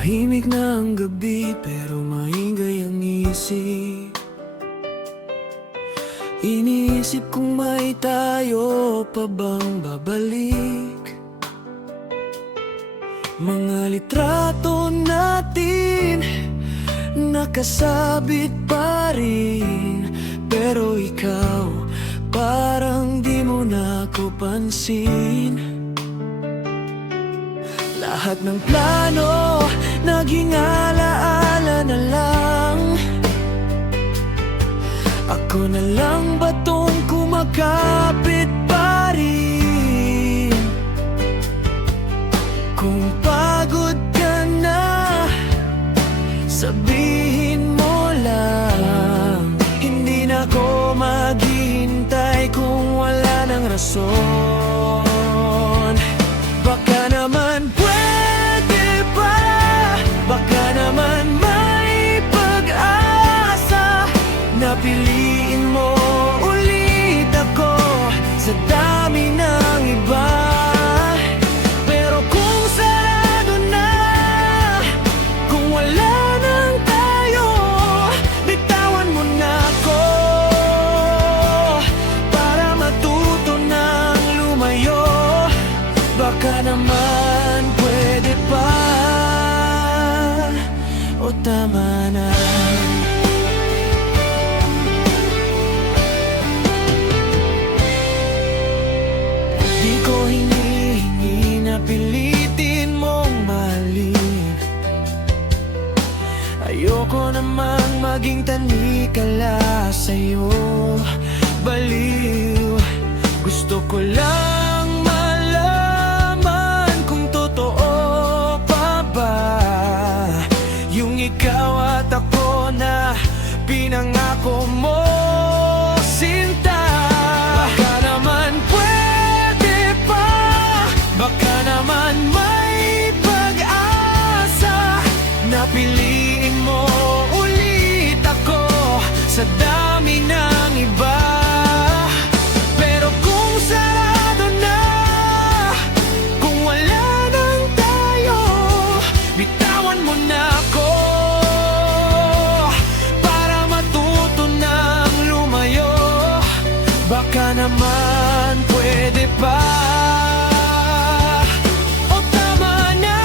Tahimik na ang gabi pero maingay ang isip. Iniisip kung may tayo pa bang babalik. Mga litrato natin nakasabit pa rin, pero ikaw parang di mo na ako pansin. Lahat ng plano naging alaala na lang. Ako na lang ba tong kumakapit pa rin? Kung pagod ka na, sabihin mo lang. Hindi na ako maghihintay kung wala ng rason. Baka naman pwede pa, baka naman may pag-asa na piliin mo ulit ako sa dami ng iba. Pero kung sarado na, kung wala nang tayo, bitawan mo na ako para matuto nang lumayo. Baka naman pwede pa, o tama na. Di ko hinihingi na pilitin mong mahalin. Ayoko namang maging tanikala sa'yo, baliw. Gusto ko lang malaman kung totoo pa ba yung ikaw at ako na pinangako mo, sinta. Baka naman pwede pa, baka naman may pag-asa na piliin mo ulit ako sa dami ng iba. Pero kung sarado na, kung wala nang tayo, bitawan mo na ako para matuto nang lumayo. Baka naman pwede pa, o tama na.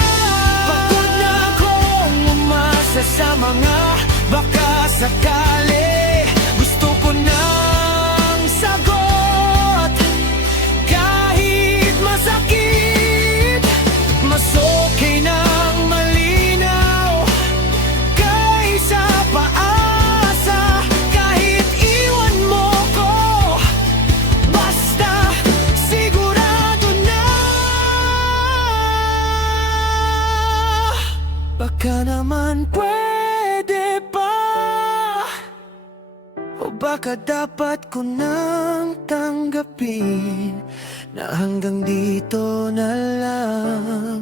Pagod na akong umasa sa mga baka sakali. Gusto ko ng sagot kahit masakit. Mas okay nang malinaw kaysa paasa. Kahit iwan mo ko, basta sigurado na. Baka naman pwede pa, o baka dapat ko nang tanggapin na hanggang dito na lang.